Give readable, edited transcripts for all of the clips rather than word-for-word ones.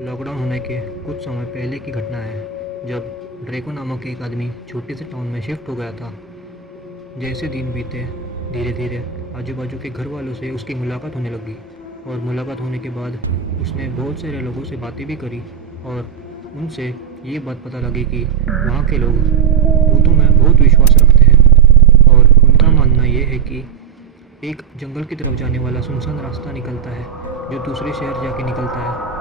Lockdown होने के कुछ समय पहले की घटना है, जब ड्रेको नामक एक आदमी छोटे से टाउन में शिफ्ट हो गया था। जैसे दिन बीते, धीरे धीरे आजू बाजू के घर वालों से उसकी मुलाकात होने लगी, और मुलाकात होने के बाद उसने बहुत सारे लोगों से बातें भी करी, और उनसे ये बात पता लगी कि वहाँ के लोग भूतों में बहुत विश्वास रखते हैं, और उनका मानना ये है कि एक जंगल की तरफ जाने वाला सुनसान रास्ता निकलता है, जो दूसरे शहर जाके निकलता है,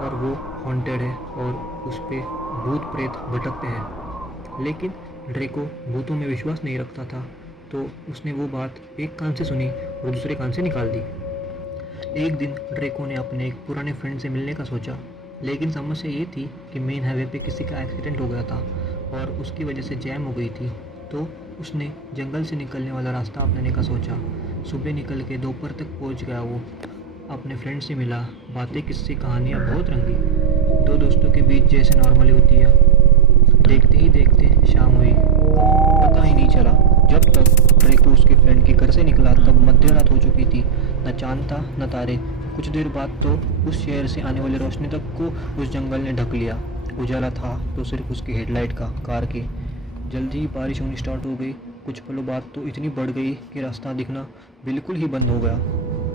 और वो हॉन्टेड है, और उस पे भूत प्रेत भटकते हैं। लेकिन ड्रेको भूतों में विश्वास नहीं रखता था, तो उसने वो बात एक कान से सुनी और दूसरे कान से निकाल दी। एक दिन ड्रेको ने अपने एक पुराने फ्रेंड से मिलने का सोचा, लेकिन समस्या ये थी कि मेन हाईवे पे किसी का एक्सीडेंट हो गया था और उसकी वजह से जैम हो गई थी। तो उसने जंगल से निकलने वाला रास्ता अपनाने का सोचा। सुबह निकल के दोपहर तक पहुंच गया वो। अपने फ्रेंड से मिला, बातें किस्से कहानियाँ बहुत रंगी। दो दोस्तों के बीच जैसे नॉर्मली होती है। देखते ही देखते शाम हुई, पता ही नहीं चला। जब तक ड्रेको उसके फ्रेंड के घर से निकला तब मध्य रात हो चुकी थी। न चांद था न तारे। कुछ देर बाद तो उस शहर से आने वाली रोशनी तक को उस जंगल ने ढक लिया। उजाला था तो सिर्फ उसकी हेडलाइट का, कार की। जल्दी ही बारिश होनी स्टार्ट हो गई। कुछ पलों बाद तो इतनी बढ़ गई कि रास्ता दिखना बिल्कुल ही बंद हो गया।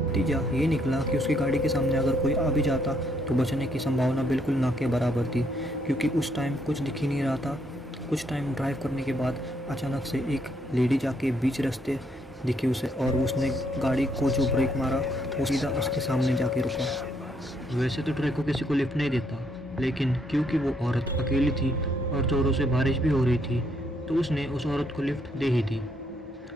नतीजा ये निकला कि उसकी गाड़ी के सामने अगर कोई आ भी जाता तो बचने की संभावना बिल्कुल ना के बराबर थी, क्योंकि उस टाइम कुछ दिख ही नहीं रहा था। कुछ टाइम ड्राइव करने के बाद अचानक से एक लेडी जाके बीच रास्ते दिखी उसे, और उसने गाड़ी को जो ब्रेक मारा वो सीधा उसके सामने जाके रुका। वैसे तो ड्रेको किसी को लिफ्ट नहीं देता, लेकिन क्योंकि वो औरत अकेली थी और जोरों से बारिश भी हो रही थी, तो उसने उस औरत को लिफ्ट दे ही दी।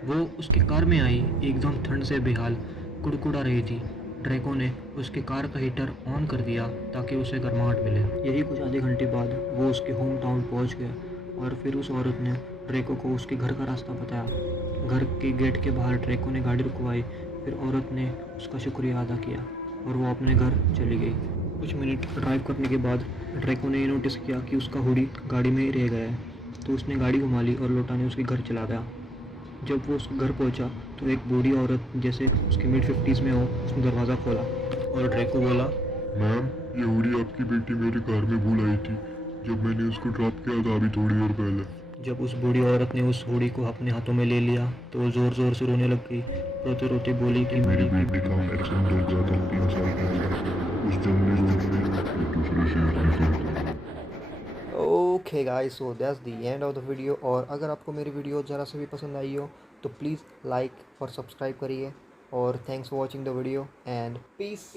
वो उसकी कार में आई, एकदम ठंड से बेहाल, कुड़कुड़ा रही थी। ड्रेको ने उसके कार का हीटर ऑन कर दिया ताकि उसे गर्माहट मिले। यही कुछ आधे घंटे बाद वो उसके होम टाउन पहुँच गया, और फिर उस औरत ने ड्रेको को उसके घर का रास्ता बताया। घर के गेट के बाहर ड्रेको ने गाड़ी रुकवाई। फिर औरत ने उसका शुक्रिया अदा किया और वो अपने घर चली गई। कुछ मिनट ड्राइव करने के बाद ड्रेको ने ये नोटिस किया कि उसका हुडी गाड़ी में ही रह गया है, तो उसने गाड़ी घुमा ली और लौटाने उसके घर चला गया। जब वो उसके घर पहुंचा तो एक बूढ़ी औरत जैसे उसके मिड 50s में हो, उसने दरवाज़ा खोला और ड्रेको बोला, मैम, ये हुडी आपकी बेटी मेरे कार में भूल आई थी जब मैंने उसको ड्रॉप किया था अभी थोड़ी देर पहले। जब उस बूढ़ी औरत ने उस हुडी को अपने हाथों में ले लिया तो वो ज़ोर ज़ोर से रोने लग गई। रोते रोते बोली कि मेरी बेटी का एक्सीडेंट हो गया था 3 साल पहले उस जंगल में जो दूसरे शहर निकलता। Okay guys, so that's the end of the video. और अगर आपको मेरी वीडियो ज़रा से भी पसंद आई हो तो प्लीज़ लाइक और सब्सक्राइब करिए। और thanks for watching the video and piece.